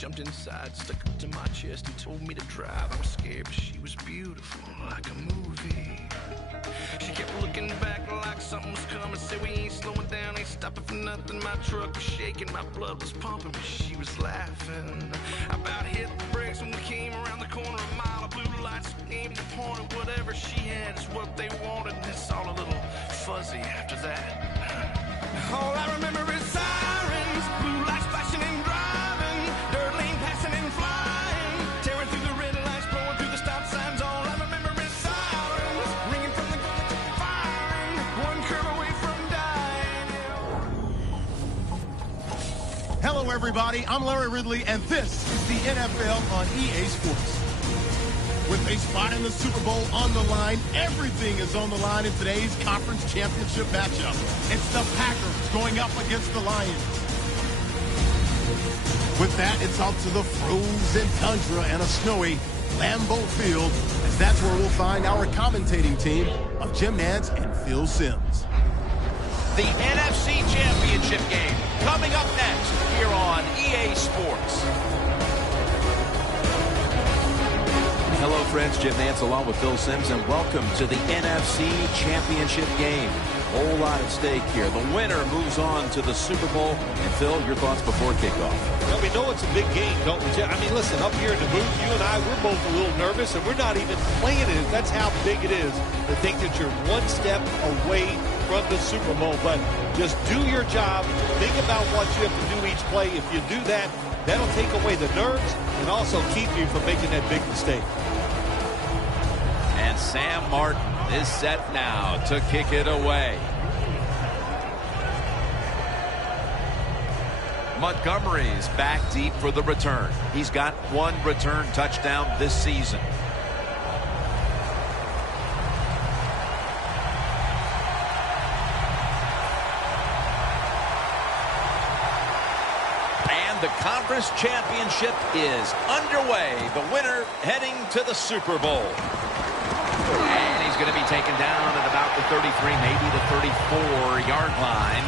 jumped inside, stuck up to my chest and told me to drive. I was scared, but she was beautiful, like a movie. She kept looking back like something was coming. Said we ain't slowing down, ain't stopping for nothing. My truck was shaking, my blood was pumping, but she was laughing. I about hit the brakes when we came around the corner. A mile of blue lights came to point. Whatever she had is what they wanted. And it's all a little fuzzy after that. All I remember is sirens, blue lights flashing and driving, dirt lane passing and flying, tearing through the red lights, blowing through the stop signs. All I remember is sirens, ringing from the gun, firing, one curve away from dying. Hello, everybody. I'm Larry Ridley, and this is the NFL on EA Sports. With a spot in the Super Bowl on the line, everything is on the line in today's conference championship matchup. It's the Packers going up against the Lions. With that, it's out to the frozen tundra and a snowy Lambeau Field, as that's where we'll find our commentating team of Jim Nantz and Phil Simms. The NFC Championship game coming up next here on EA Sports. Hello, friends. Jim Nantz along with Phil Simms, and welcome to the NFC Championship game. Whole lot at stake here. The winner moves on to the Super Bowl. And, Phil, your thoughts before kickoff? Well, we know it's a big game, don't we? I mean, listen, up here in the booth, you and I, we're both a little nervous, and we're not even playing it. That's how big it is to think that you're one step away from the Super Bowl. But just do your job. Think about what you have to do each play. If you do that, that'll take away the nerves and also keep you from making that big mistake. And Sam Martin is set now to kick it away. Montgomery's back deep for the return. He's got one return touchdown this season. The conference championship is underway. The winner heading to the Super Bowl. And he's going to be taken down at about the 33, maybe the 34-yard line.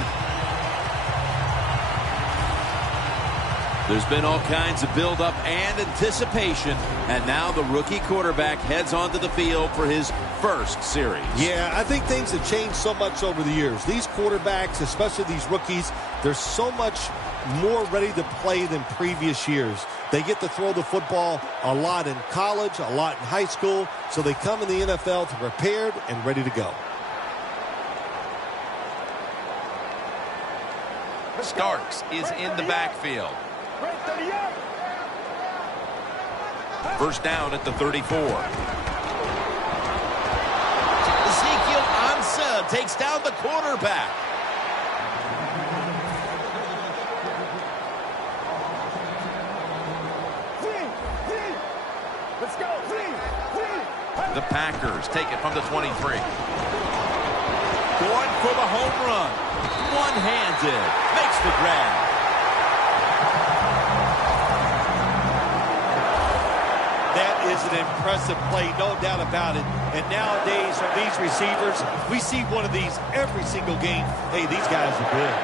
There's been all kinds of build-up and anticipation, and now the rookie quarterback heads onto the field for his first series. Yeah, I think things have changed so much over the years. These quarterbacks, especially these rookies, they're so much more ready to play than previous years. They get to throw the football a lot in college, a lot in high school, so they come in the NFL to prepared and ready to go. Starks is in the backfield. First down at the 34. Ezekiel Ansah takes down the quarterback. Let's go. The Packers take it from the 23. Going for the home run. One-handed. Makes the grab. That is an impressive play, no doubt about it. And nowadays, from these receivers, we see one of these every single game. Hey, these guys are good.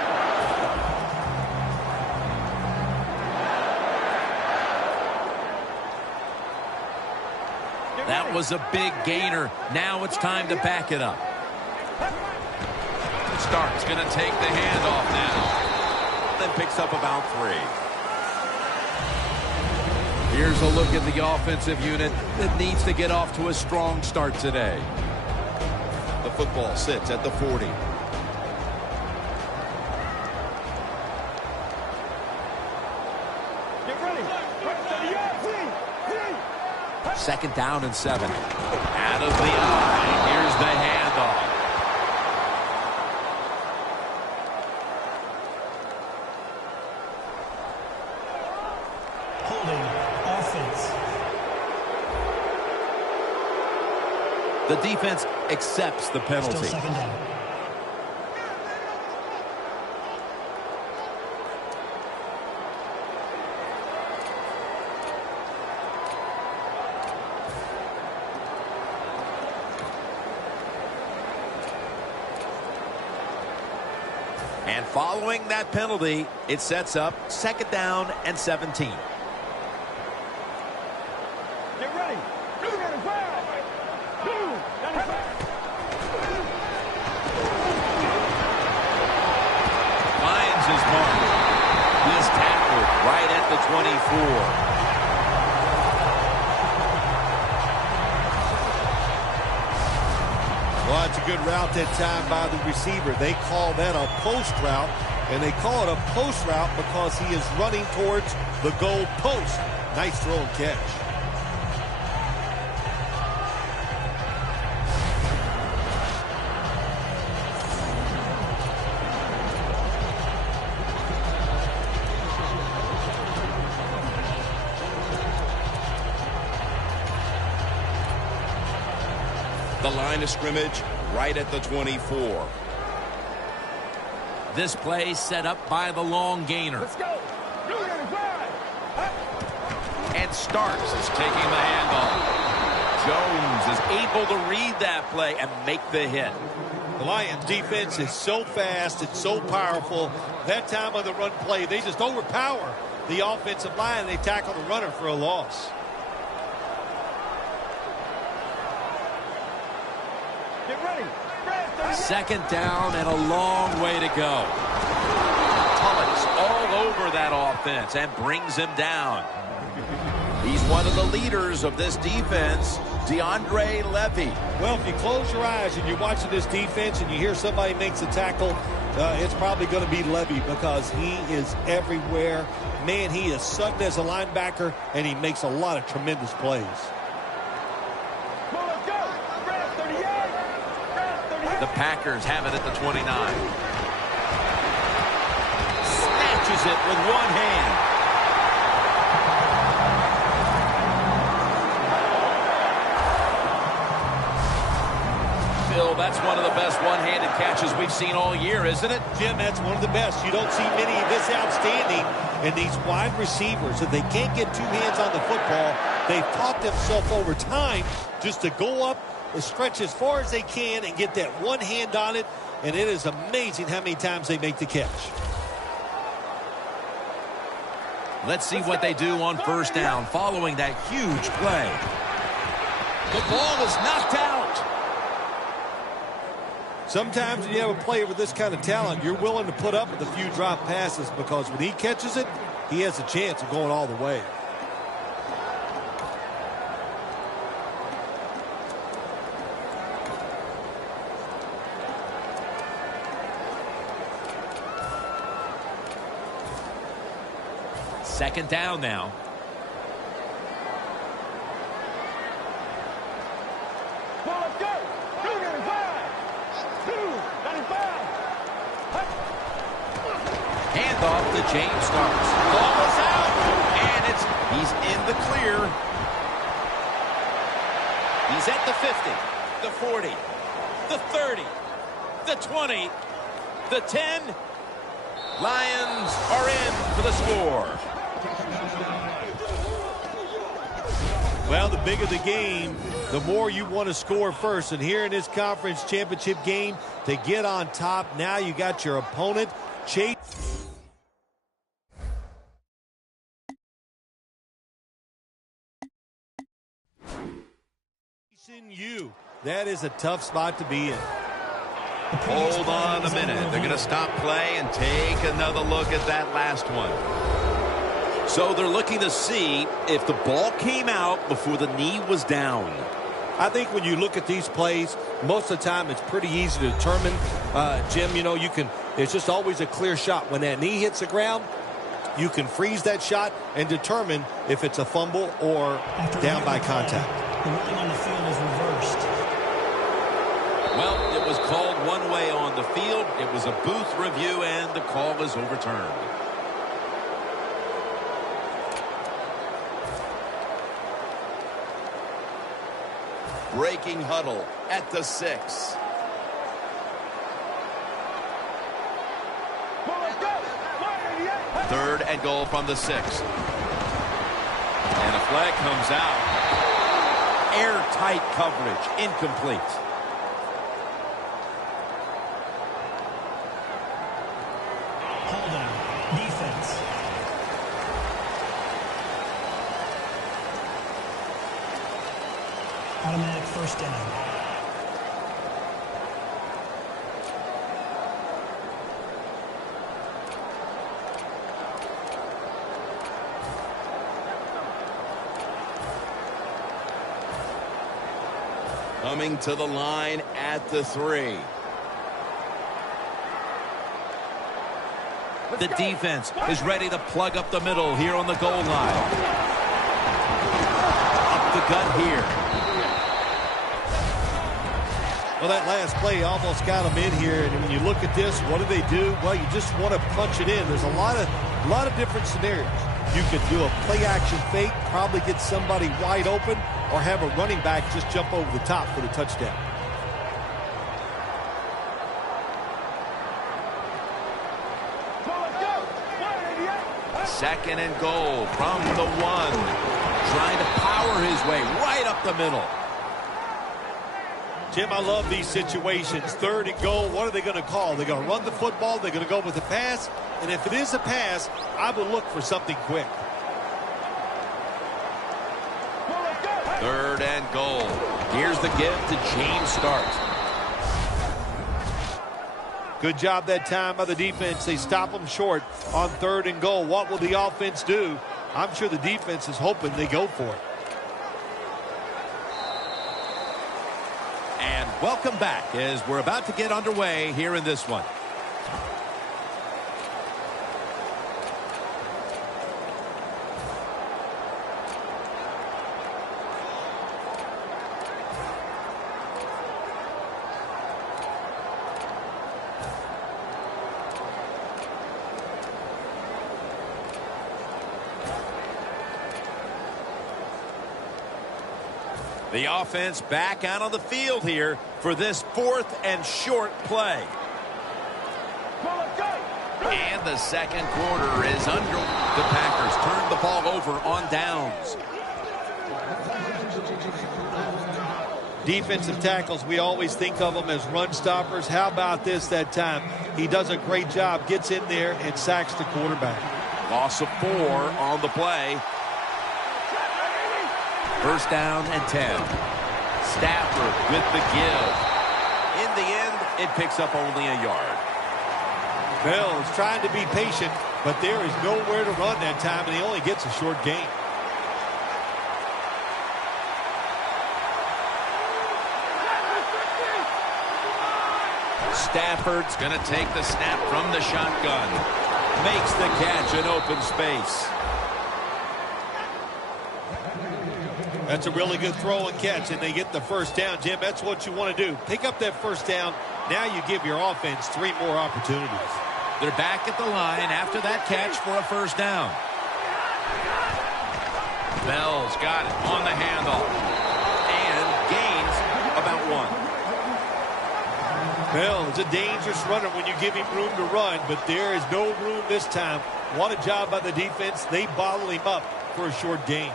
That was a big gainer. Now it's time to back it up. Stark's going to take the handoff now. Then picks up about 3. Here's a look at the offensive unit that needs to get off to a strong start today. The football sits at the 40. Get ready. Second down and 7. Out of the eye. Here's the handoff. Holding offense. The defense accepts the penalty. Still second down. And following that penalty, it sets up second down and 17. 24. Well, it's a good route that time by the receiver. They call that a post route, and they call it a post route because he is running towards the goal post. Nice throw and catch. The line of scrimmage right at the 24. This play set up by the long gainer. Let's go. And Starks is taking the handoff. Jones is able to read that play and make the hit. The Lions defense is so fast and so powerful. That time on the run play, they just overpower the offensive line. They tackle the runner for a loss. Get ready. Second down and a long way to go. Tulloch's all over that offense and brings him down. He's one of the leaders of this defense, DeAndre Levy. Well, if you close your eyes and you're watching this defense and you hear somebody makes a tackle, it's probably going to be Levy because he is everywhere. Man, he is sudden as a linebacker, and he makes a lot of tremendous plays. The Packers have it at the 29. Snatches it with one hand. Phil, that's one of the best one-handed catches we've seen all year, isn't it? Jim, that's one of the best. You don't see many of this outstanding. And these wide receivers, if they can't get two hands on the football, they've taught themselves over time just to go up, stretch as far as they can and get that one hand on it, and it is amazing how many times they make the catch. Let's see what they do on first down following that huge play. The ball is knocked out. Sometimes when you have a player with this kind of talent, you're willing to put up with a few drop passes because when he catches it, he has a chance of going all the way. Second down now. Well, let's go. 295. 295. Handoff to James Starks. Ball is out, and he's in the clear. He's at the 50, the 40, the 30, the 20, the 10. Lions are in for the score. Well, the bigger the game, the more you want to score first. And here in this conference championship game, to get on top, now you got your opponent chasing you. That is a tough spot to be in. Hold on a minute. They're going to stop play and take another look at that last one. So they're looking to see if the ball came out before the knee was down. I think when you look at these plays, most of the time it's pretty easy to determine. Jim, you know, it's just always a clear shot. When that knee hits the ground, you can freeze that shot and determine if it's a fumble or down by contact. The ruling on the field is reversed. Well, it was called one way on the field. It was a booth review, and the call is overturned. Breaking huddle at the 6. Third and goal from the 6. And a flag comes out. Airtight coverage, incomplete. Holding. Defense. Automatic first down. Coming to the line at the 3. The defense is ready to plug up the middle here on the goal line. Up the gut here. Well, that last play almost got them in here. And when you look at this, what do? Well, you just want to punch it in. There's a lot of different scenarios. You could do a play-action fake, probably get somebody wide open, or have a running back just jump over the top for the touchdown. Second and goal from the 1. Trying to power his way right up the middle. Jim, I love these situations. 3rd and goal, what are they going to call? They're going to run the football, they're going to go with a pass, and if it is a pass, I would look for something quick. 3rd and goal. Here's the give to James Starks. Good job that time by the defense. They stop them short on 3rd and goal. What will the offense do? I'm sure the defense is hoping they go for it. And welcome back as we're about to get underway here in this one. The offense back out on the field here for this 4th and short play. And the second quarter is under. The Packers turn the ball over on downs. Defensive tackles, we always think of them as run stoppers. How about this that time? He does a great job, gets in there and sacks the quarterback. Loss of 4 on the play. 1st down and 10. Stafford with the give. In the end, it picks up only a yard. Bell is trying to be patient, but there is nowhere to run that time, and he only gets a short gain. Stafford's going to take the snap from the shotgun. Makes the catch in open space. That's a really good throw and catch, and they get the 1st down. Jim, that's what you want to do. Pick up that 1st down. Now you give your offense 3 more opportunities. They're back at the line after that catch for a 1st down. Bell's got it on the handle. And gains about 1. Bell is a dangerous runner when you give him room to run, but there is no room this time. What a job by the defense. They bottle him up for a short gain.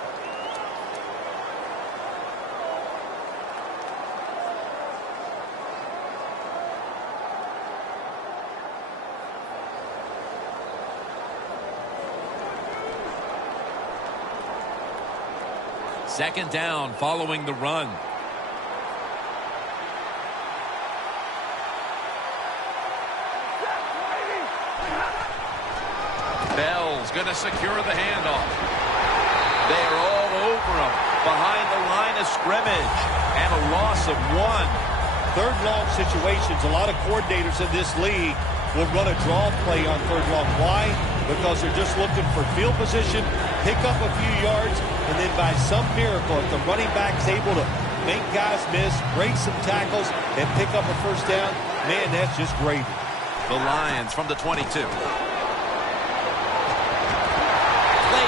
Second down following the run. Bell's going to secure the handoff. They are all over him behind the line of scrimmage. And a loss of 1. 3rd long situations, a lot of coordinators in this league will run a draw play on 3rd long. Why? Because they're just looking for field position, pick up a few yards, and then by some miracle, if the running back's able to make guys miss, break some tackles, and pick up a 1st down, man, that's just gravy. The Lions from the 22. Clay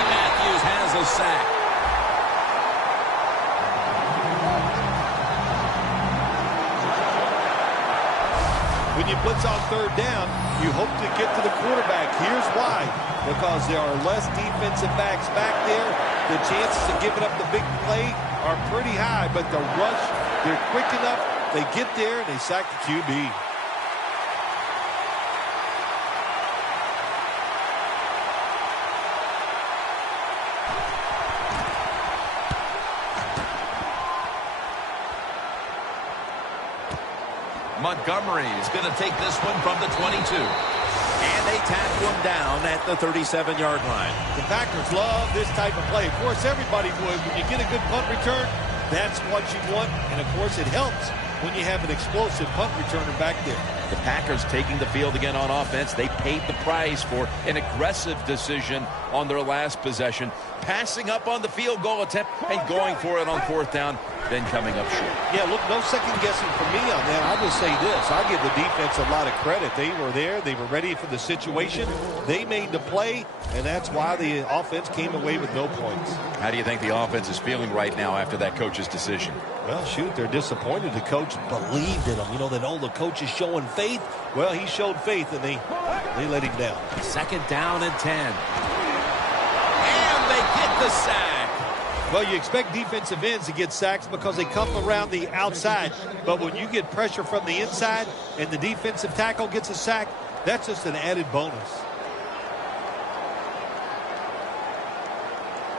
Matthews has a sack. When you blitz on 3rd down, you hope to get to the quarterback. Here's why. Because there are less defensive backs back there. The chances of giving up the big play are pretty high, but the rush, they're quick enough. They get there, and they sack the QB. Montgomery is going to take this one from the 22. And they tackle him down at the 37-yard line. The Packers love this type of play. Of course, everybody would. When you get a good punt return, That's what you want, and of course it helps when you have an explosive punt returner back there. The Packers taking the field again on offense. They paid the price for an aggressive decision on their last possession, passing up on the field goal attempt and going for it on fourth down, then coming up short. Yeah, look, no second guessing for me on that. I'll just say this. I'll give the defense a lot of credit. They were there. They were ready for the situation. They made the play, and that's why the offense came away with no points. How do you think the offense is feeling right now after that coach's decision? Well, shoot, they're disappointed. The coach believed in them. You know, that the coach is showing faith. Well, he showed faith, and they let him down. Second down and 10. And they get the sack. Well, you expect defensive ends to get sacks because they come around the outside. But when you get pressure from the inside and the defensive tackle gets a sack, that's just an added bonus.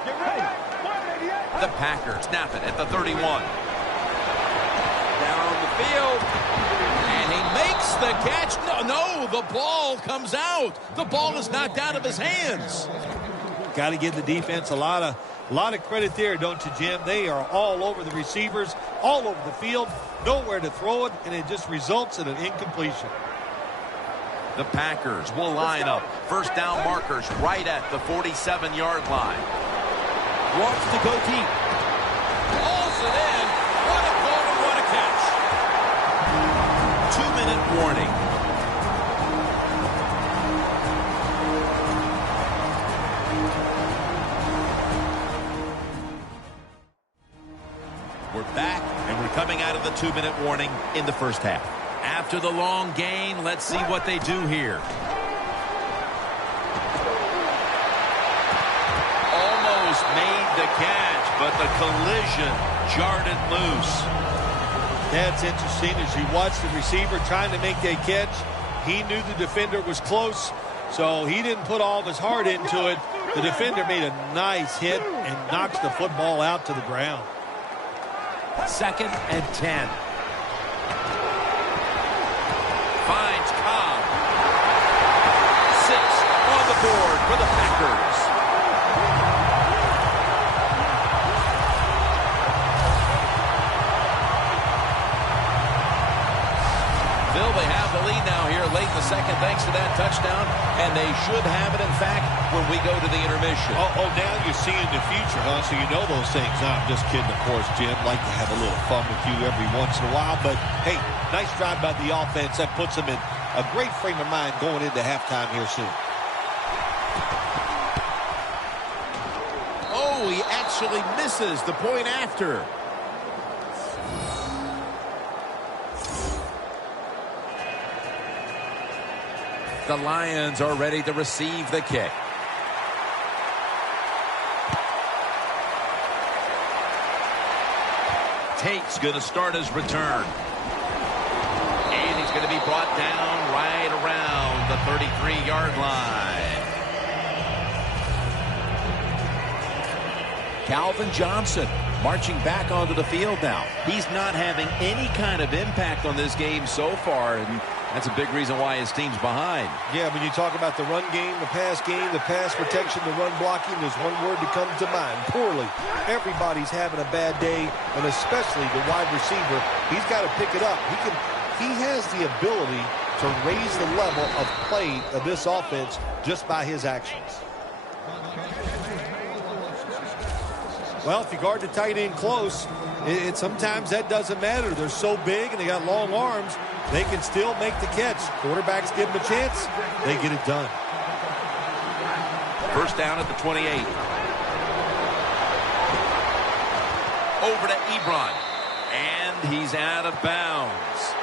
Get ready. The Packers snap it at the 31. Down the field. And he makes the catch. No, the ball comes out. The ball is knocked out of his hands. Got to give the defense a lot of credit there, don't you, Jim? They are all over the receivers, all over the field, nowhere to throw it, and it just results in an incompletion. The Packers will line up. First down markers right at the 47-yard line. Wants to go deep. Hauls it in. What a goal and what a catch. 2-minute warning. We're back, and we're coming out of the 2-minute warning in the first half. After the long gain, let's see what they do here. Almost made the catch, but the collision jarred it loose. That's interesting. As you watch the receiver trying to make that catch, he knew the defender was close, so he didn't put all of his heart into it. The defender made a nice hit and knocks the football out to the ground. Second and 10. Finds Cobb. 6 on the board for the Packers. Bill, they have the lead now here late in the second thanks to that touchdown, and they should have it, in fact, when we go to the intermission. Oh, now you're seeing the future, huh? So you know those things. No, I'm just kidding, of course, Jim. Like to have a little fun with you every once in a while. But, hey, nice drive by the offense. That puts them in a great frame of mind going into halftime here soon. Oh, he actually misses the point after. The Lions are ready to receive the kick. Tate's going to start his return. And he's going to be brought down right around the 33-yard line. Calvin Johnson marching back onto the field now. He's not having any kind of impact on this game so far, and that's a big reason why his team's behind. Yeah, when you talk about the run game, the pass protection, the run blocking, there's one word that comes to mind: poorly. Everybody's having a bad day, and especially the wide receiver. He's got to pick it up. He has the ability to raise the level of play of this offense just by his actions. Well, if you guard the tight end close, sometimes that doesn't matter. They're so big and they got long arms, they can still make the catch. Quarterbacks give them a chance, they get it done. First down at the 28. Over to Ebron. And he's out of bounds.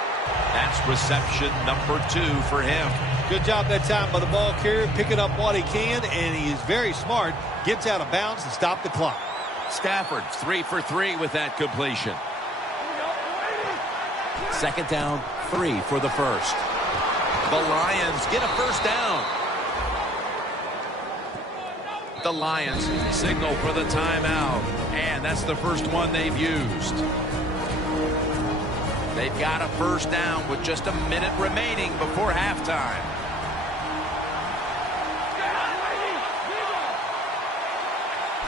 That's reception number 2 for him. Good job that time by the ball carrier, picking up what he can, and he is very smart. Gets out of bounds to stop the clock. Stafford 3 for 3 with that completion. Second down, 3 for the first. The Lions get a first down. The Lions signal for the timeout, and that's the first one they've used. They've got a first down with just a minute remaining before halftime.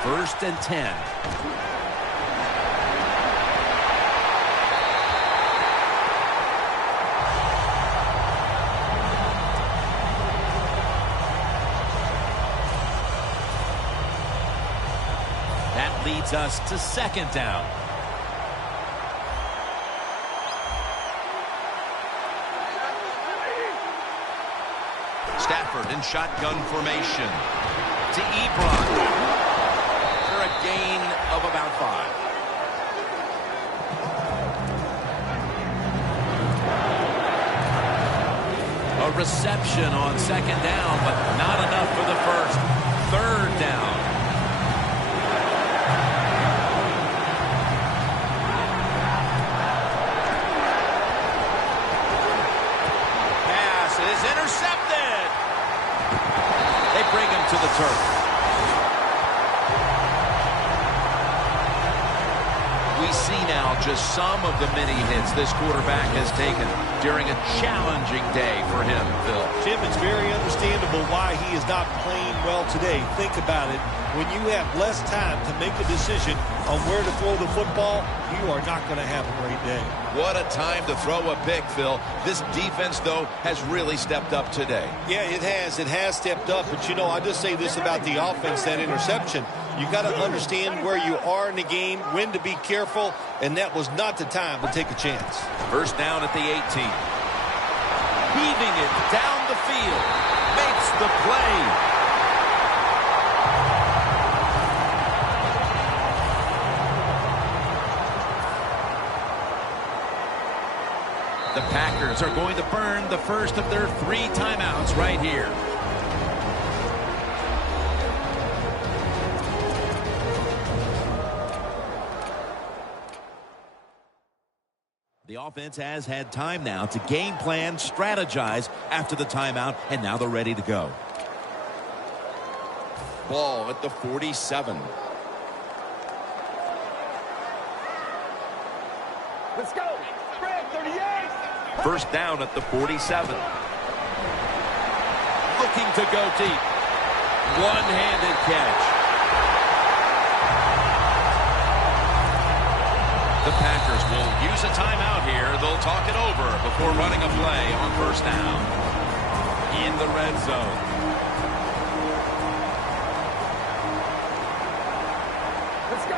First and 10. leads us to second down. Stafford in shotgun formation to Ebron for a gain of about 5. A reception on second down, but not enough for the first. Third down. Pass is intercepted. They bring him to the turf. We see now just some of the many hits this quarterback has taken during a challenging day for him, Phil. Jim, it's very understandable why he is not playing well today. Think about it. When you have less time to make a decision on where to throw the football, you are not going to have a great day. What a time to throw a pick, Phil. This defense, though, has really stepped up today. Yeah, it has. It has stepped up. But, you know, I'll just say this about the offense, that interception. You got to understand where you are in the game, when to be careful, and that was not the time to take a chance. First down at the 18. Heaving it down the field. Makes the play. The Packers are going to burn the first of their 3 timeouts right here. The offense has had time now to game plan, strategize after the timeout, and now they're ready to go. Ball at the 47. Let's go. Spread 38. First down at the 47. Looking to go deep. One-handed catch. The Packers will use a timeout here. They'll talk it over before running a play on first down. In the red zone. Let's go.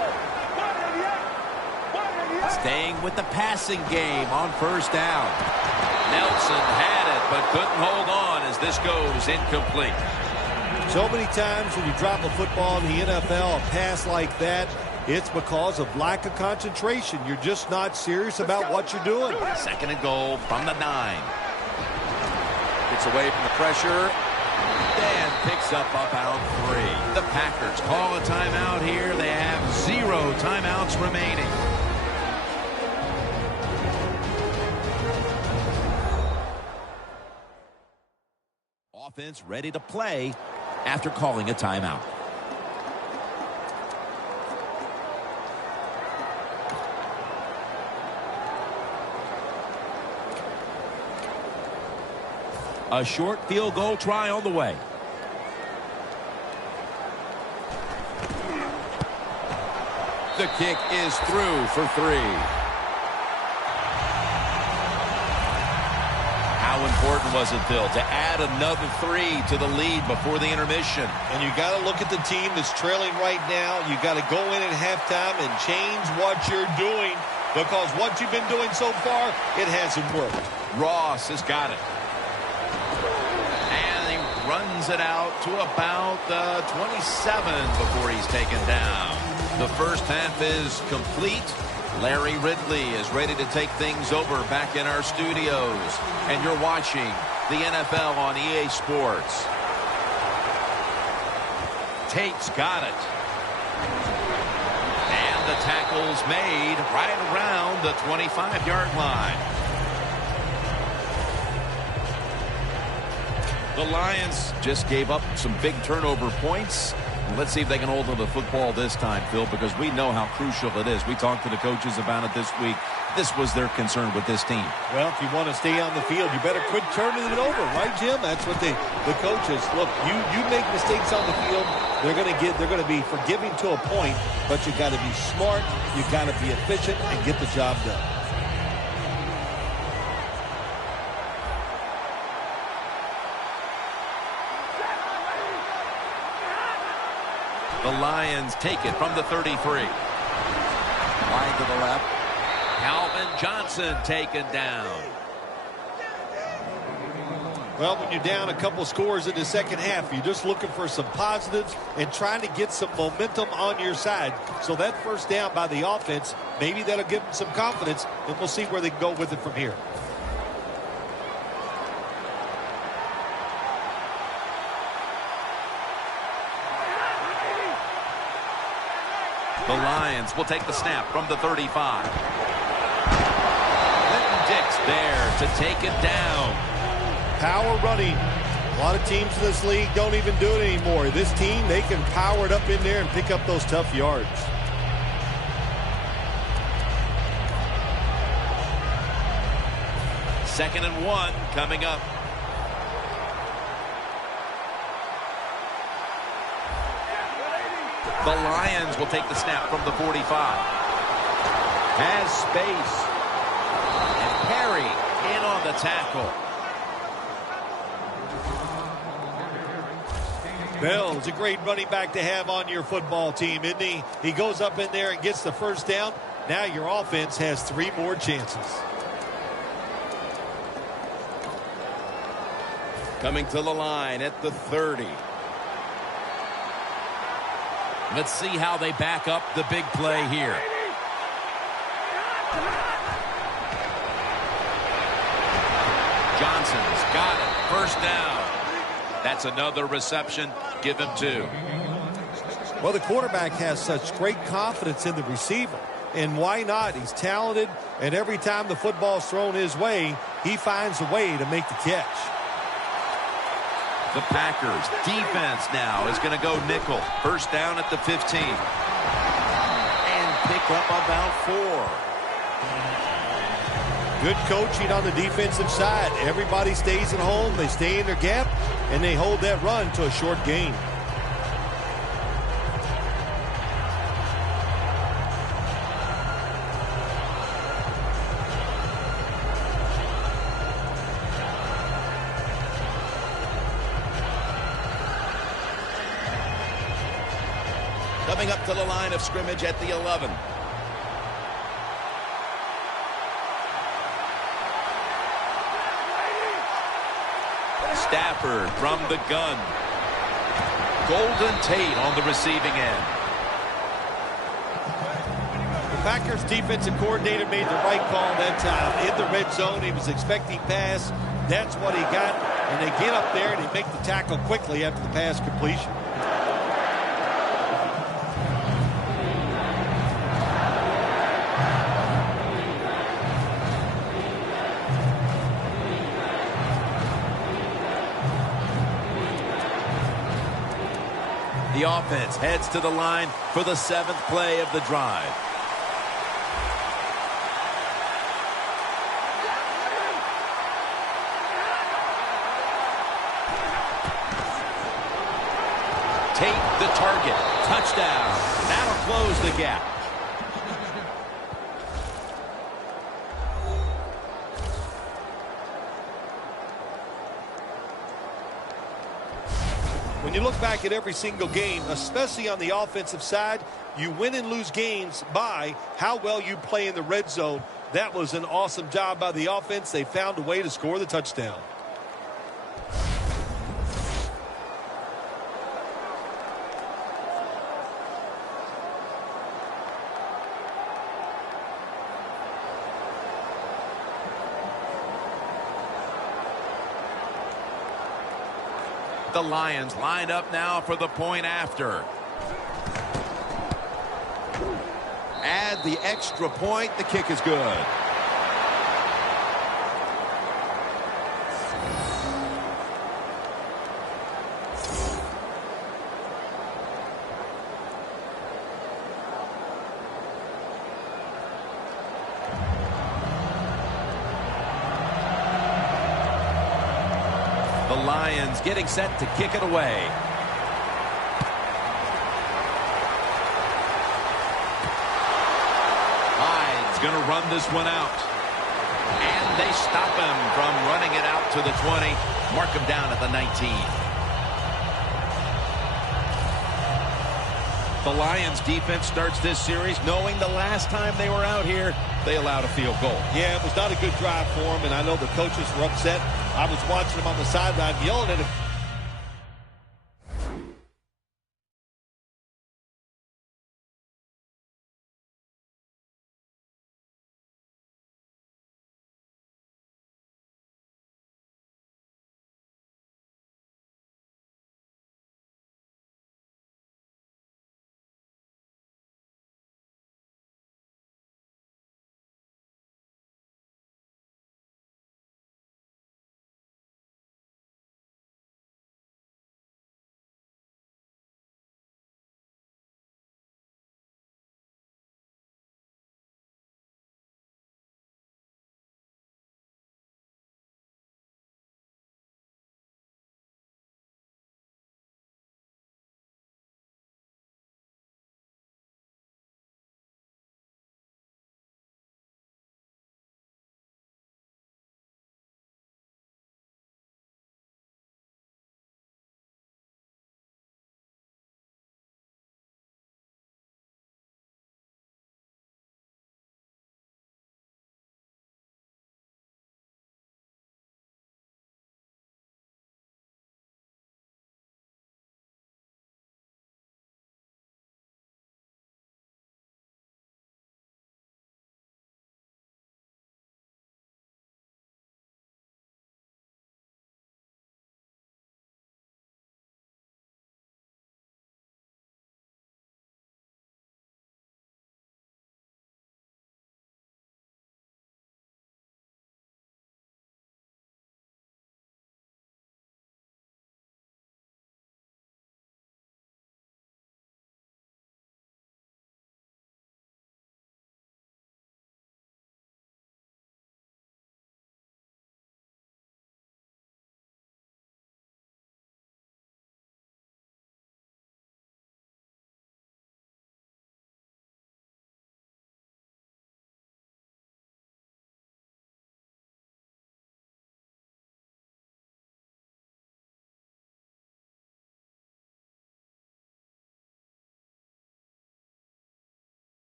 188. Staying with the passing game on first down. Nelson had it, but couldn't hold on as this goes incomplete. So many times when you drop a football in the NFL, a pass like that, it's because of lack of concentration. You're just not serious about what you're doing. Second and goal from the 9. Gets away from the pressure. And picks up about 3. The Packers call a timeout here. They have 0 timeouts remaining. Offense ready to play after calling a timeout. A short field goal try on the way. The kick is through for 3. How important was it, Bill, to add another 3 to the lead before the intermission? And you got to look at the team that's trailing right now. You got to go in at halftime and change what you're doing, because what you've been doing so far, it hasn't worked. Ross has got it. And he runs it out to about 27 before he's taken down. The first half is complete. Larry Ridley is ready to take things over back in our studios. And you're watching the NFL on EA Sports. Tate's got it. And the tackle's made right around the 25-yard line. The Lions just gave up some big turnover points. Let's see if they can hold on to the football this time, Phil, because we know how crucial it is. We talked to the coaches about it this week. This was their concern with this team. Well, if you want to stay on the field, you better quit turning it over, right, Jim? That's what the coaches look. You make mistakes on the field, they're going to be forgiving to a point, but you got to be smart, you got to be efficient, and get the job done. The Lions take it from the 33. Line to the left. Calvin Johnson taken down. Well, when you're down a couple scores in the second half, you're just looking for some positives and trying to get some momentum on your side. So that first down by the offense, maybe that'll give them some confidence, and we'll see where they can go with it from here. The Lions will take the snap from the 35. Clinton Dix there to take it down. Power running. A lot of teams in this league don't even do it anymore. This team, they can power it up in there and pick up those tough yards. Second and 1 coming up. The Lions will take the snap from the 45. Has space. And Perry in on the tackle. Bell's a great running back to have on your football team, isn't he? He goes up in there and gets the first down. Now your offense has 3 more chances. Coming to the line at the 30. Let's see how they back up the big play here. Johnson's got it. First down. That's another reception. Give him 2. Well, the quarterback has such great confidence in the receiver. And why not? He's talented, and every time the football's thrown his way, he finds a way to make the catch. The Packers defense now is going to go nickel. First down at the 15. And pick up about 4. Good coaching on the defensive side. Everybody stays at home. They stay in their gap, and they hold that run to a short gain. Coming up to the line of scrimmage at the 11. Stafford from the gun. Golden Tate on the receiving end. The Packers defensive coordinator made the right call that time. In the red zone, he was expecting pass. That's what he got. And they get up there and they make the tackle quickly after the pass completion. The offense heads to the line for the 7th play of the drive. Tate the target. Touchdown. That'll close the gap. When you look back at every single game, especially on the offensive side, you win and lose games by how well you play in the red zone. That was an awesome job by the offense. They found a way to score the touchdown. The Lions line up now for the point after. Add the extra point. The kick is good. The Lions getting set to kick it away. Hyde's going to run this one out. And they stop him from running it out to the 20. Mark him down at the 19. The Lions defense starts this series knowing the last time they were out here, they allowed a field goal. Yeah, it was not a good drive for them, and I know the coaches were upset. I was watching them on the sideline yelling at him.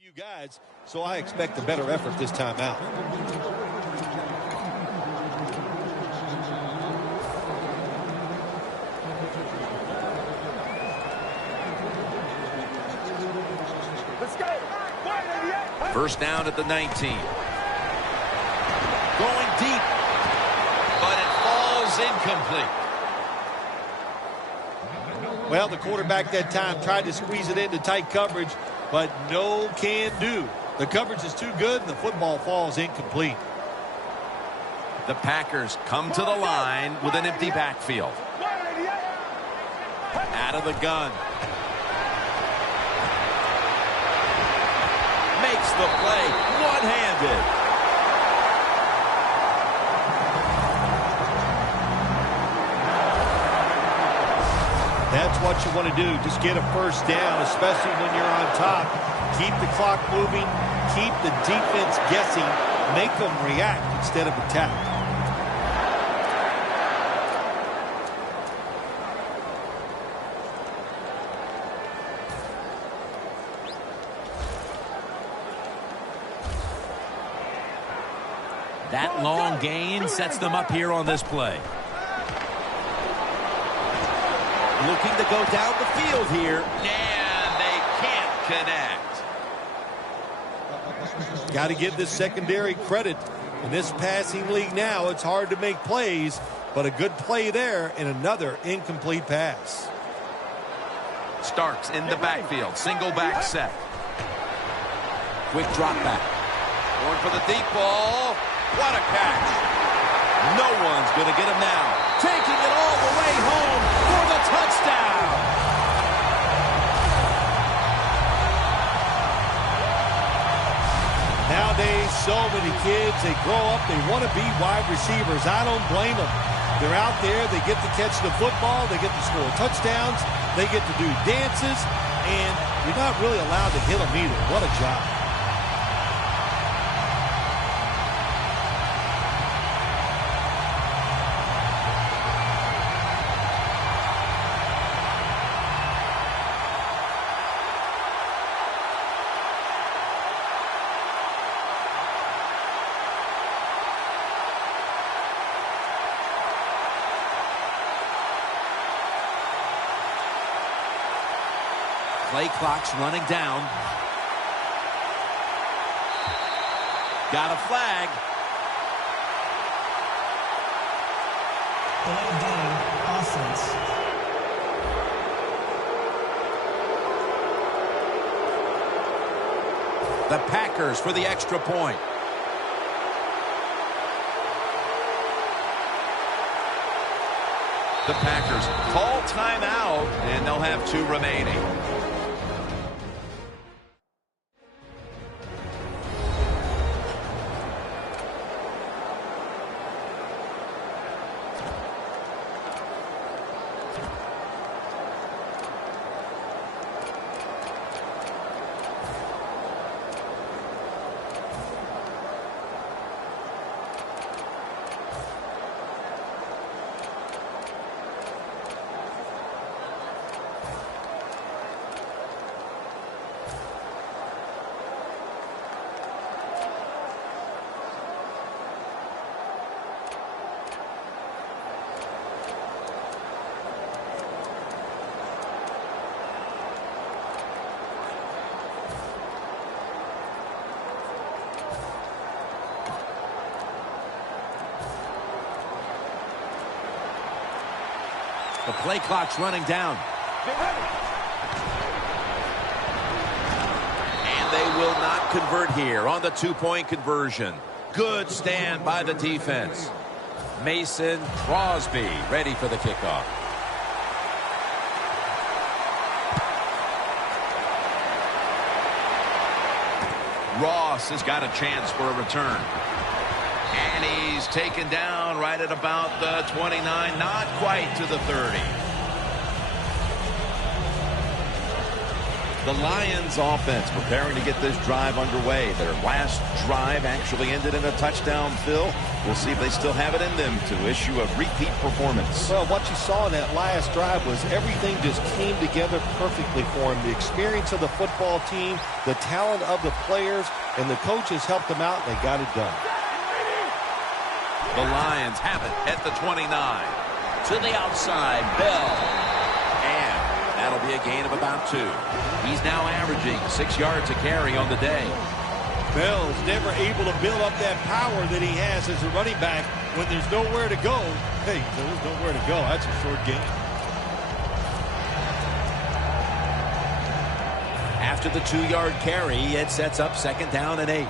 Few guys, so I expect a better effort this time out. Let's go. First down at the 19. Going deep, but it falls incomplete. Well, the quarterback that time tried to squeeze it into tight coverage, but no can do. The coverage is too good, and the football falls incomplete. The Packers come to the line with an empty backfield. Out of the gun. Makes the play one-handed. That's what you want to do. Just get a first down, especially when you're on top. Keep the clock moving. Keep the defense guessing. Make them react instead of attack. That long gain sets them up here on this play. Looking to go down the field here, and they can't connect. Got to give this secondary credit. In this passing league now, it's hard to make plays, but a good play there and another incomplete pass. Starks in the backfield, single back set. Quick drop back. Going for the deep ball. What a catch. No one's going to get him now. Taking it all the way home for the touchdown. Nowadays, so many kids, they grow up, they want to be wide receivers. I don't blame them. They're out there, they get to catch the football, they get to score touchdowns, they get to do dances, and you're not really allowed to hit them either. What a job. Play clock's running down. Got a flag. Delay of game, offense. The Packers for the extra point. The Packers call timeout, and they'll have 2 remaining. The play clock's running down. And they will not convert here on the 2-point conversion. Good stand by the defense. Mason Crosby ready for the kickoff. Ross has got a chance for a return. And he's taken down right at about the 29, not quite to the 30. The Lions offense preparing to get this drive underway. Their last drive actually ended in a touchdown, Phil. We'll see if they still have it in them to issue a repeat performance. Well, what you saw in that last drive was everything just came together perfectly for him. The experience of the football team, the talent of the players, and the coaches helped them out, and they got it done. The Lions have it at the 29. To the outside, Bell. And that'll be a gain of about 2. He's now averaging 6 yards a carry on the day. Bell's never able to build up that power that he has as a running back when there's nowhere to go. Hey, there's nowhere to go. That's a short game. After the 2-yard carry, it sets up 2nd down and 8.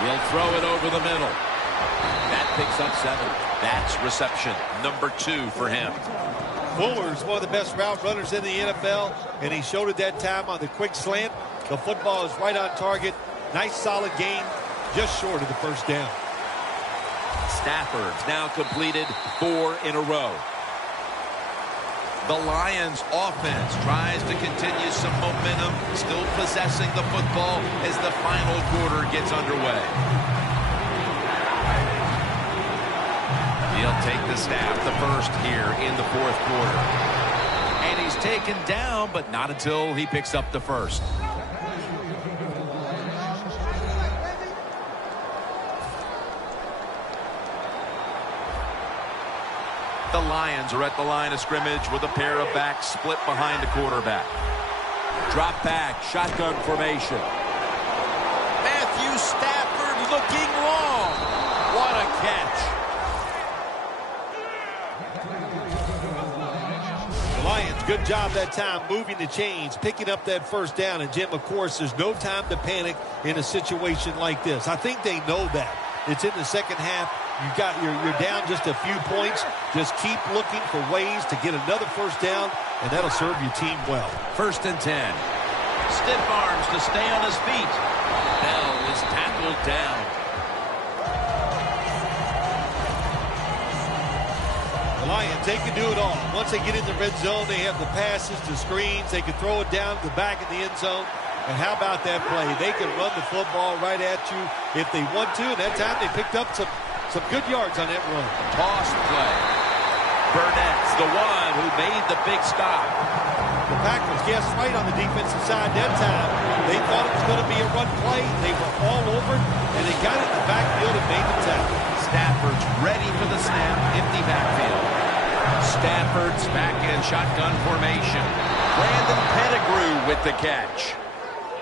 He'll throw it over the middle. That picks up 7. That's reception number 2 for him. Fuller's one of the best route runners in the NFL, and he showed it that time on the quick slant. The football is right on target. Nice, solid gain, just short of the 1st down. Stafford's now completed 4 in a row. The Lions offense tries to continue some momentum, still possessing the football as the final quarter gets underway. He'll take the snap, the first here in the 4th quarter. And he's taken down, but not until he picks up the first. The Lions are at the line of scrimmage with a pair of backs split behind the quarterback. Drop back, shotgun formation. Matthew Stafford looking long. What a catch. The Lions, good job that time moving the chains, picking up that 1st down. And, Jim, of course, there's no time to panic in a situation like this. I think they know that. It's in the 2nd half. You're down just a few points. Just keep looking for ways to get another 1st down, and that'll serve your team well. 1st and 10. Stiff arms to stay on his feet. Bell is tackled down. The Lions, they can do it all. Once they get in the red zone, they have the passes, the screens. They can throw it down to the back of the end zone. And how about that play? They can run the football right at you if they want to. And that time they picked up some good yards on that run. Toss play. Burnett's the one who made the big stop. The Packers guessed right on the defensive side that time. They thought it was going to be a run play. They were all over it, and they got it in the backfield and made the tackle. Stafford's ready for the snap. Empty backfield. Stafford's back in shotgun formation. Brandon Pettigrew with the catch.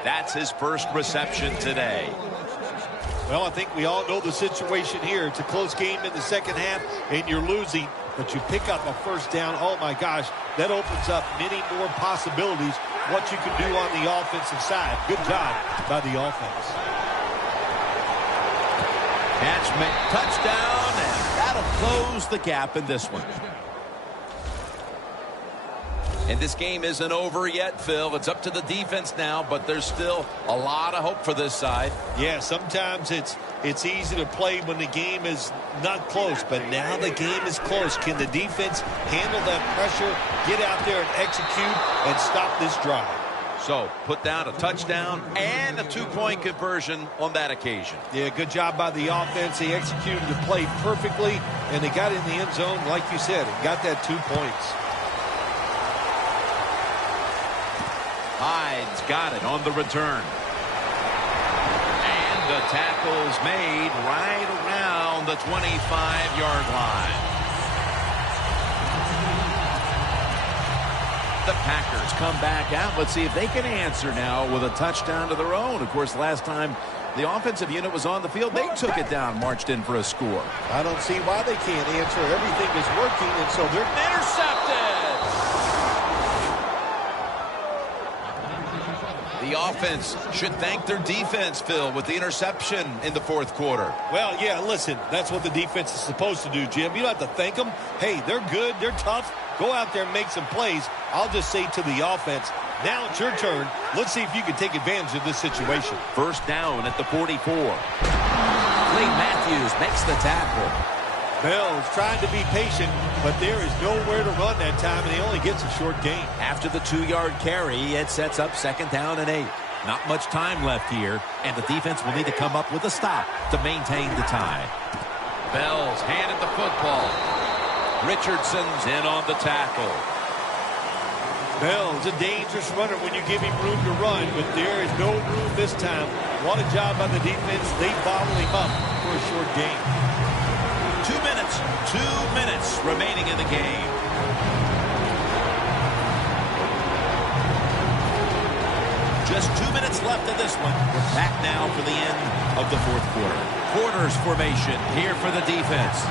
That's his first reception today. Well, I think we all know the situation here. It's a close game in the second half, and you're losing, but you pick up a first down. Oh, my gosh, that opens up many more possibilities what you can do on the offensive side. Good job by the offense. Catch, touchdown, and that'll close the gap in this one. And this game isn't over yet, Phil. It's up to the defense now, but there's still a lot of hope for this side. Yeah, sometimes it's easy to play when the game is not close, but now the game is close. Can the defense handle that pressure, get out there and execute, and stop this drive? So, put down a touchdown and a two-point conversion on that occasion. Yeah, good job by the offense. They executed the play perfectly, and they got in the end zone, like you said, and got that 2 points. Hyde's got it on the return. And the tackle's made right around the 25-yard line. The Packers come back out. Let's see if they can answer now with a touchdown of their own. Of course, last time the offensive unit was on the field, they took it down, marched in for a score. I don't see why they can't answer. Everything is working, and so they're Intercepted! The offense should thank their defense, Phil, with the interception in the fourth quarter. Well, yeah, listen, that's what the defense is supposed to do, Jim. You don't have to thank them. Hey, they're good, they're tough. Go out there and make some plays. I'll just say to the offense, now it's your turn. Let's see if you can take advantage of this situation. First down at the 44. Clay Matthews makes the tackle. Bell is trying to be patient, but there is nowhere to run that time, and he only gets a short gain. After the 2-yard carry, it sets up second down and 8. Not much time left here, and the defense will need to come up with a stop to maintain the tie. Bell's handed the football. Richardson's in on the tackle. Bell's a dangerous runner when you give him room to run, but there is no room this time. What a job by the defense. They bottle him up for a short gain. 2 minutes remaining in the game. Just 2 minutes left of this one. We're back now for the end of the fourth quarter. Quarters formation here for the defense.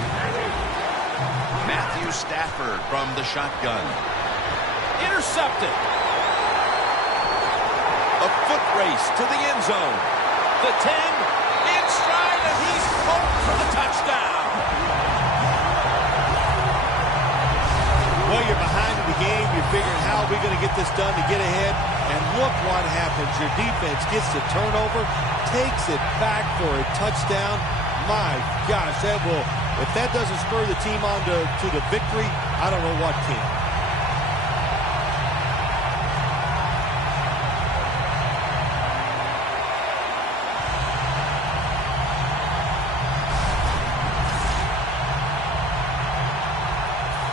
Matthew Stafford from the shotgun. Intercepted. A foot race to the end zone. The 10 in stride, and he's home for the touchdown. Well, you're behind in the game. You're figuring how are we going to get this done to get ahead. And look what happens. Your defense gets the turnover, takes it back for a touchdown. My gosh, that will, if that doesn't spur the team on to the victory, I don't know what can.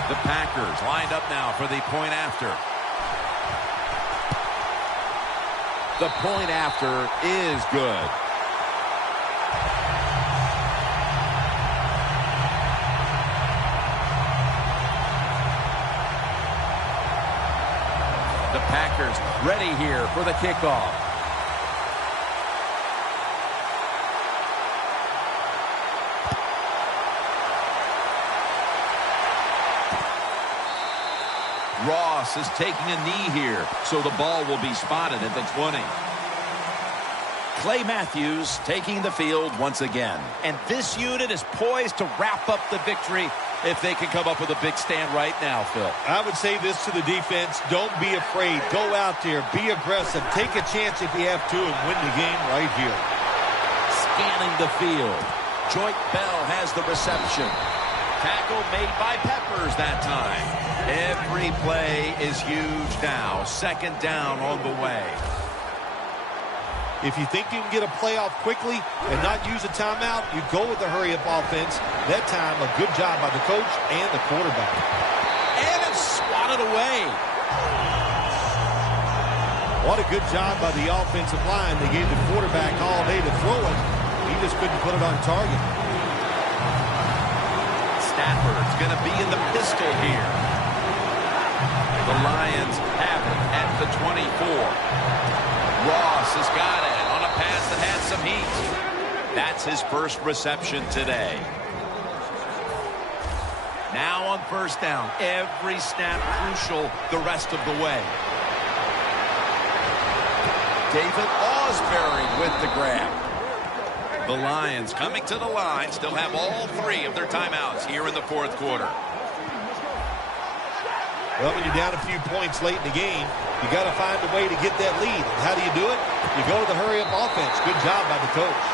The Packers lined up now for the point after. The point after is good. The Packers ready here for the kickoff. Ross is taking a knee here, so the ball will be spotted at the 20. Clay Matthews taking the field once again. And this unit is poised to wrap up the victory if they can come up with a big stand right now, Phil. I would say this to the defense. Don't be afraid. Go out there. Be aggressive. Take a chance if you have to and win the game right here. Scanning the field. Joint Bell has the reception. Tackle made by Peppers that time. Every play is huge now. Second down on the way. If you think you can get a playoff quickly and not use a timeout, you go with the hurry-up offense. That time, a good job by the coach and the quarterback. And it's swatted away. What a good job by the offensive line. They gave the quarterback all day to throw it. He just couldn't put it on target. Stafford's going to be in the pistol here. The Lions have it at the 24. Ross has got it on a pass that had some heat. That's his first reception today. Now on first down, every snap crucial the rest of the way. David Osbury with the grab. The Lions coming to the line, still have all 3 of their timeouts here in the fourth quarter. Well, when you're down a few points late in the game, you got to find a way to get that lead. And how do you do it? You go to the hurry-up offense. Good job by the coach.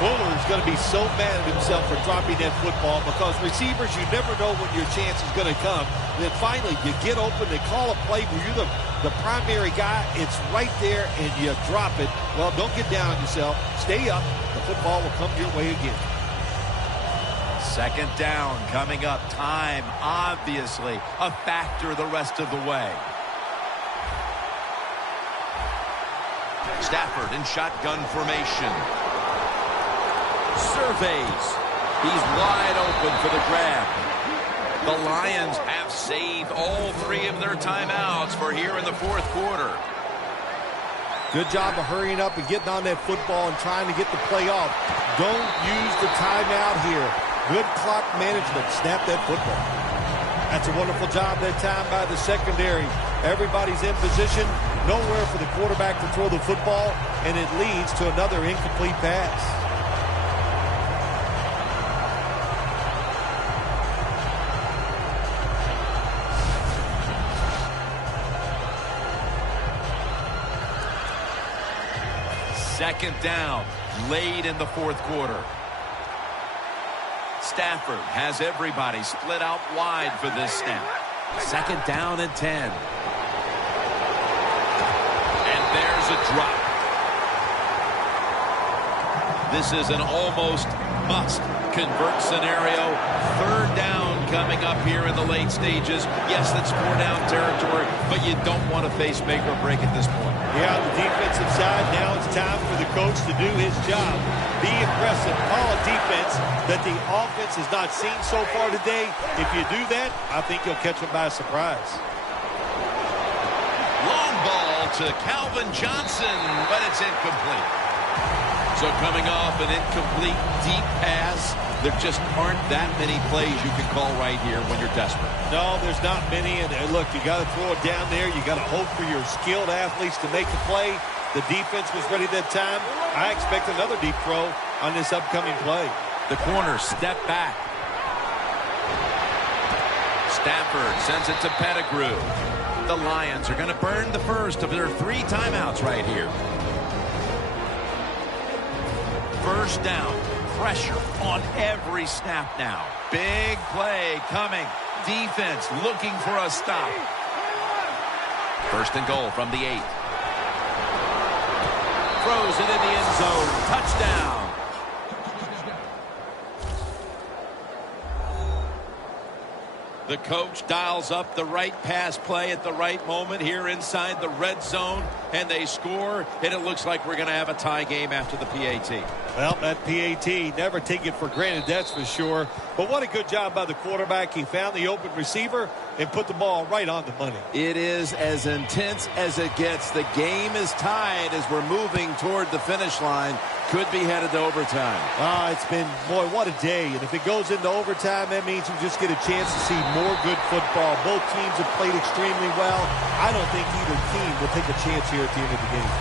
Fuller is going to be so mad at himself for dropping that football because receivers, you never know when your chance is going to come. And then finally, you get open, they call a play where you're the primary guy. It's right there, and you drop it. Well, don't get down on yourself. Stay up. The football will come your way again. Second down coming up. Time, obviously, a factor the rest of the way. Stafford in shotgun formation. Surveys. He's wide open for the grab. The Lions have saved all 3 of their timeouts for here in the fourth quarter. Good job of hurrying up and getting on that football and trying to get the play off. Don't use the timeout here. Good clock management. Snap that football. That's a wonderful job that time by the secondary. Everybody's in position. Nowhere for the quarterback to throw the football, and it leads to another incomplete pass. Second down, late in the fourth quarter. Stafford has everybody split out wide for this snap. Second down and 10. And there's a drop. This is an almost must-convert scenario. Third down coming up here in the late stages. Yes, that's 4-down territory, but you don't want to face make or break at this point. Yeah, on the defensive side, now it's time for the coach to do his job. Be aggressive. Call a defense that the offense has not seen so far today. If you do that, I think you'll catch them by surprise. Long ball to Calvin Johnson, but it's incomplete. So coming off an incomplete deep pass, there just aren't that many plays you can call right here when you're desperate. No, there's not many. And look, you got to throw it down there. You got to hope for your skilled athletes to make the play. The defense was ready that time. I expect another deep throw on this upcoming play. The corner step back. Stafford sends it to Pettigrew. The Lions are going to burn the first of their 3 timeouts right here. First down, pressure on every snap now. Big play coming. Defense looking for a stop. First and goal from the 8. Throws it in the end zone. Touchdown. The coach dials up the right pass play at the right moment here inside the red zone, and they score, and it looks like we're going to have a tie game after the PAT. Well, that PAT, never take it for granted, that's for sure. But what a good job by the quarterback. He found the open receiver and put the ball right on the money. It is as intense as it gets. The game is tied as we're moving toward the finish line. Could be headed to overtime. It's been, boy, what a day. And if it goes into overtime, that means you just get a chance to see more good football. Both teams have played extremely well. I don't think either team will take a chance here at the end of the game.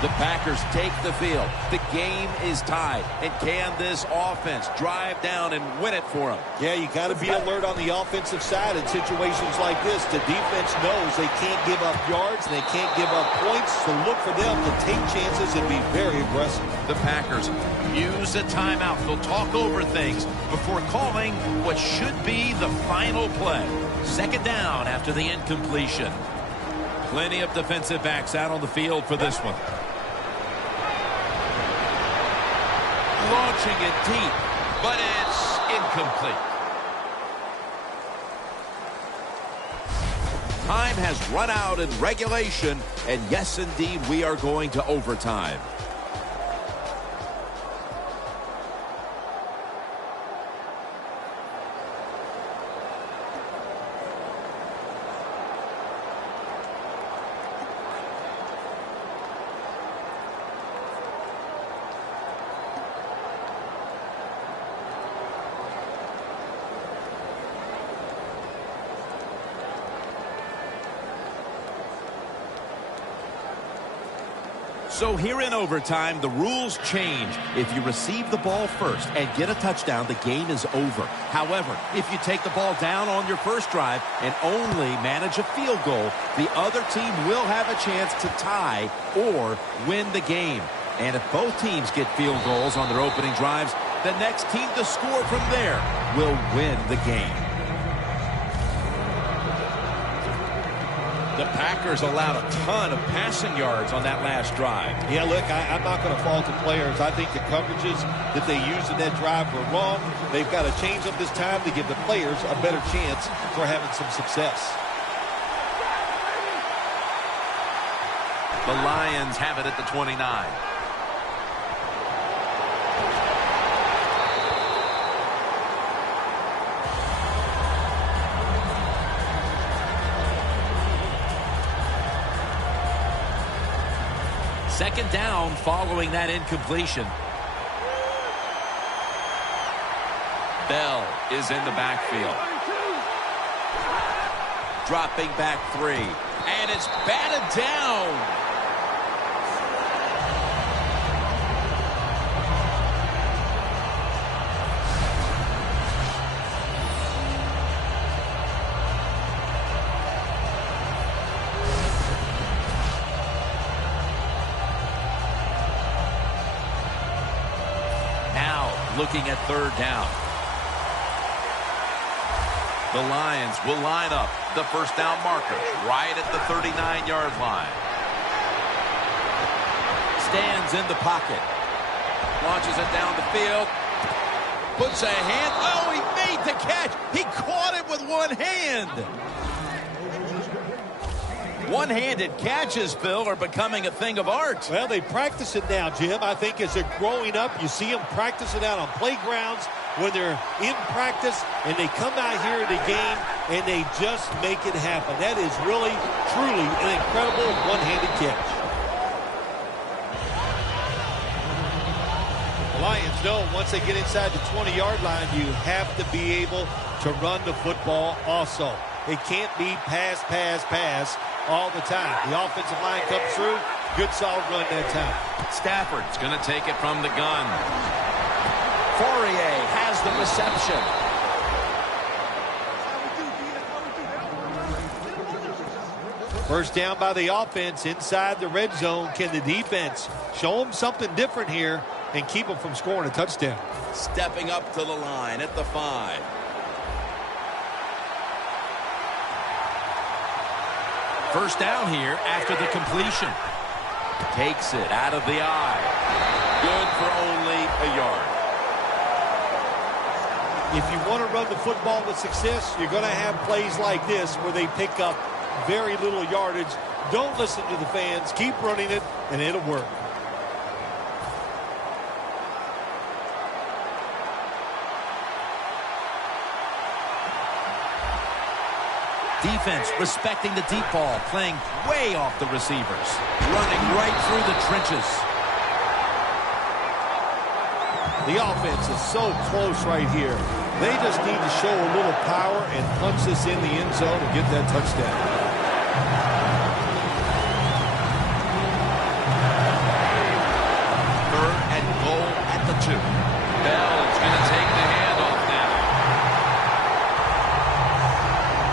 The Packers take the field. The game is tied. And can this offense drive down and win it for them? Yeah, you got to be alert on the offensive side in situations like this. The defense knows they can't give up yards and they can't give up points, so look for them to take chances and be very aggressive. The Packers use a timeout. They'll talk over things before calling what should be the final play. Second down after the incompletion. Plenty of defensive backs out on the field for this one. Launching it deep, but it's incomplete. Time has run out in regulation, and yes, indeed, we are going to overtime. So here in overtime, the rules change. If you receive the ball first and get a touchdown, the game is over. However, if you take the ball down on your first drive and only manage a field goal, the other team will have a chance to tie or win the game. And if both teams get field goals on their opening drives, the next team to score from there will win the game. The Packers allowed a ton of passing yards on that last drive. Yeah, look, I'm not going to fault the players. I think the coverages that they used in that drive were wrong. They've got to change up this time to give the players a better chance for having some success. The Lions have it at the 29. Second down following that incompletion. Bell is in the backfield. Dropping back 3. And it's batted down. Looking at third down. The Lions will line up the first down marker right at the 39-yard line. Stands in the pocket. Launches it down the field. Puts a hand. Oh, he made the catch. He caught it with one hand. One-handed catches, Phil, are becoming a thing of art. Well, they practice it now, Jim. I think as they're growing up, you see them practice it out on playgrounds when they're in practice, and they come out here in the game, and they just make it happen. That is really, truly an incredible one-handed catch. The Lions know once they get inside the 20-yard line, you have to be able to run the football also. It can't be pass, pass, pass all the time. The offensive line comes through. Good, solid run that time. Stafford's going to take it from the gun. Fourier has the reception. First down by the offense inside the red zone. Can the defense show them something different here and keep them from scoring a touchdown? Stepping up to the line at the 5. First down here after the completion. Takes it out of the eye. Good for only a yard. If you want to run the football with success, you're going to have plays like this where they pick up very little yardage. Don't listen to the fans. Keep running it, and it'll work. Defense respecting the deep ball, playing way off the receivers. Running right through the trenches. The offense is so close right here. They just need to show a little power and punch this in the end zone and get that touchdown. Third and goal at the 2. Bell's going to take the handoff now.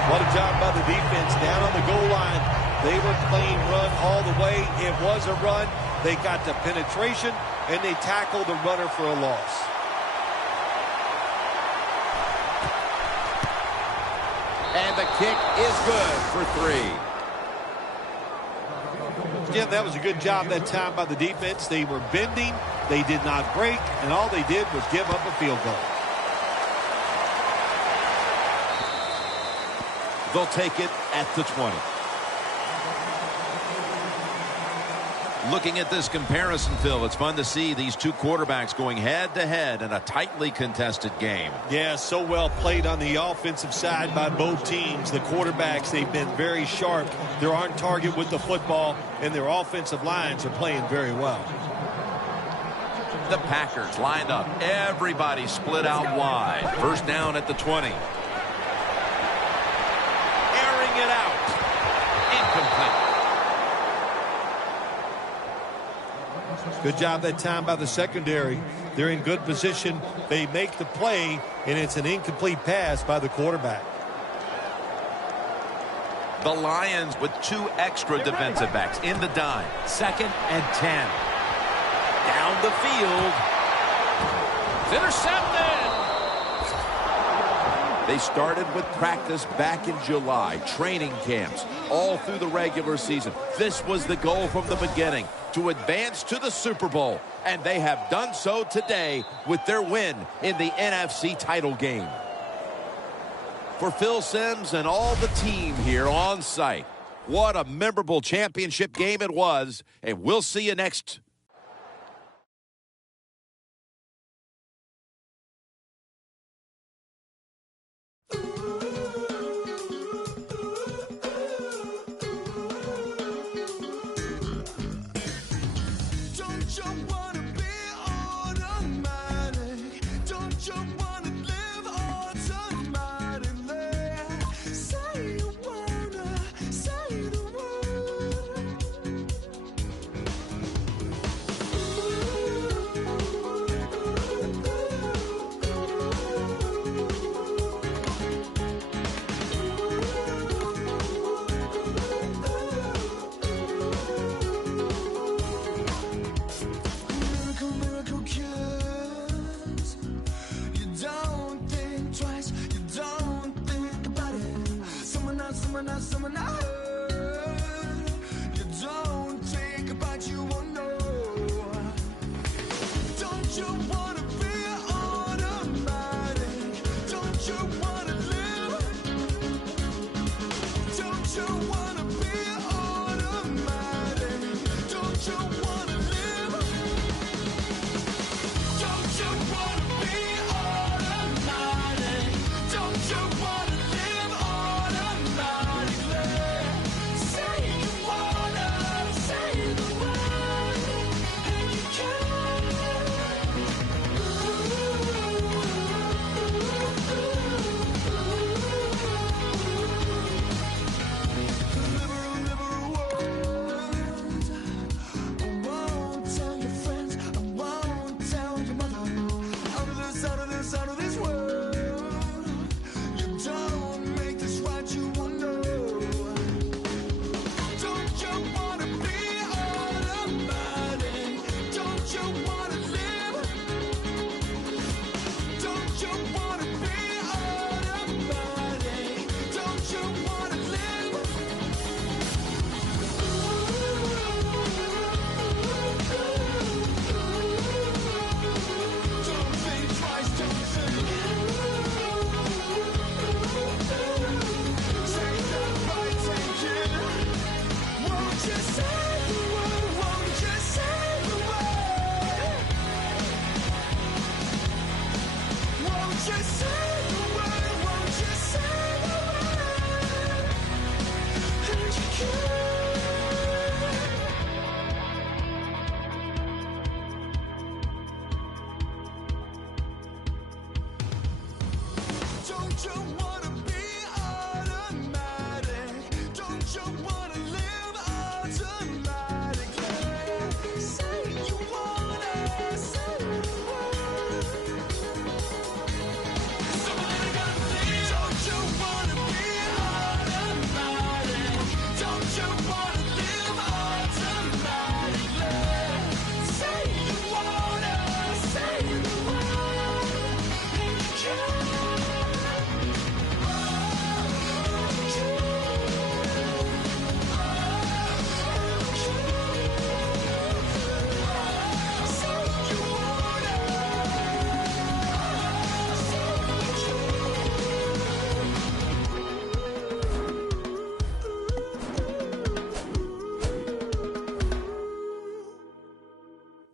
What a job by the defense down on the goal line. They were playing run all the way. It was a run. They got the penetration, and they tackled the runner for a loss. And the kick is good for 3. Jim, that was a good job that time by the defense. They were bending. They did not break, and all they did was give up a field goal. They'll take it at the 20. Looking at this comparison, Phil, it's fun to see these two quarterbacks going head-to-head in a tightly contested game. Yeah, so well played on the offensive side by both teams. The quarterbacks, they've been very sharp. They're on target with the football, and their offensive lines are playing very well. The Packers lined up. Everybody split out wide. First down at the 20. Airing it out. Incomplete. Good job that time by the secondary. They're in good position. They make the play, and it's an incomplete pass by the quarterback. The Lions with 2 extra defensive backs in the dime. 2nd and 10. Down the field. It's intercepted. They started with practice back in July, training camps, all through the regular season. This was the goal from the beginning, to advance to the Super Bowl, and they have done so today with their win in the NFC title game. For Phil Simms and all the team here on site, what a memorable championship game it was, and we'll see you next.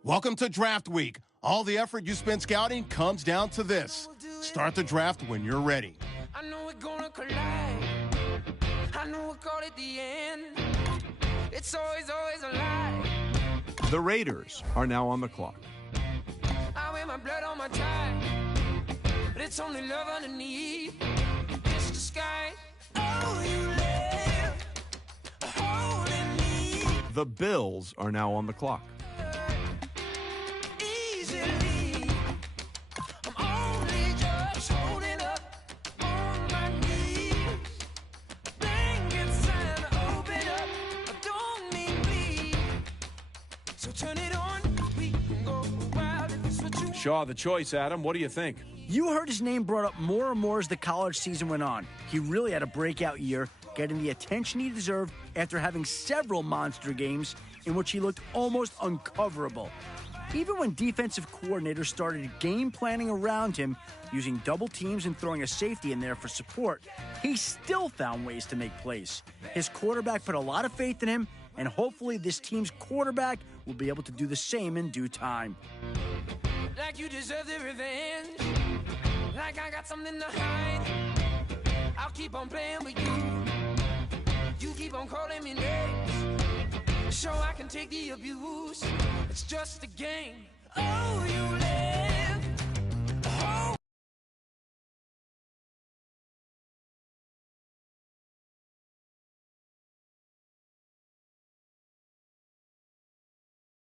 Welcome to Draft Week. All the effort you spend scouting comes down to this. Start the draft when you're ready. I know we're gonna collide. I know we'll call it the end. It's always a lie. The Raiders are now on the clock. I wear my blood on my tie, but it's only love underneath. It's the sky. Oh, you live holding me. The Bills are now on the clock. Shaw, the choice, Adam. What do you think? You heard his name brought up more and more as the college season went on. He really had a breakout year, getting the attention he deserved after having several monster games in which he looked almost uncoverable. Even when defensive coordinators started game planning around him, using double teams and throwing a safety in there for support, he still found ways to make plays. His quarterback put a lot of faith in him, and hopefully this team's quarterback will be able to do the same in due time. Like you deserve the revenge, like I got something to hide. I'll keep on playing with you, you keep on calling me names, so I can take the abuse. It's just a game. Oh, you let